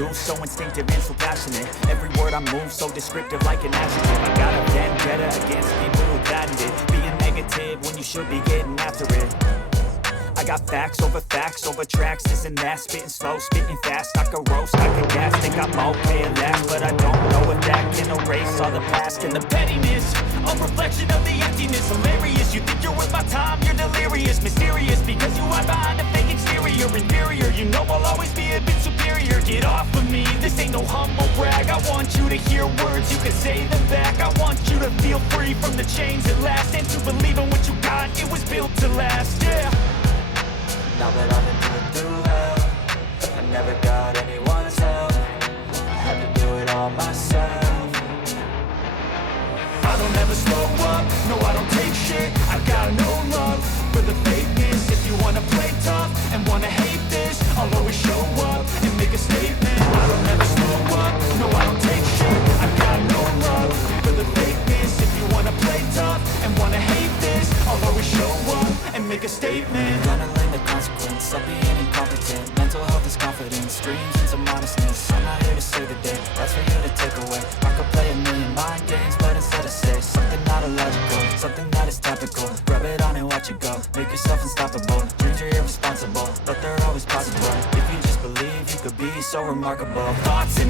do, so instinctive and so passionate. Every word I move, so descriptive like an adjective. I got a vendetta against people who patented being negative when you should be getting after it. I got facts over tracks, this and that. Spitting slow, spitting fast, I could roast, I could gas. Think I'm okay at last, but I don't know if that can erase all the past. And the pettiness, a reflection of the emptiness. Hilarious, you think you're worth my time, you're delirious. Mysterious, because you hide behind a fake exterior. Inferior, you know I'll always be a bit superior. Get off of me, this ain't no humble brag. I want you to hear words, you can say them back. I want you to feel free from the chains at last, and to believe in what you got, it was built to last, yeah. Now that I've been through hell, I never got anyone's help. I had to do it all myself. I don't ever slow up, no I don't take shit. I got no love for the fakeness. If you wanna play tough and wanna hate this, I'll always show up and make a statement. I don't ever slow up, no I don't take shit. I got no love for the fakeness. If you wanna play tough and wanna hate this, I'll always show up and make a statement. Gonna learn the consequence of being incompetent. Mental health is confidence, dreams and some honestness. I'm not here to save the day, that's for you to take away. I could play a million mind games, but instead I say something not illogical, something that is topical. Rub it on and watch it go, make yourself unstoppable. Dreams are irresponsible, but they're always possible. If you just believe, you could be so remarkable. Thoughts in my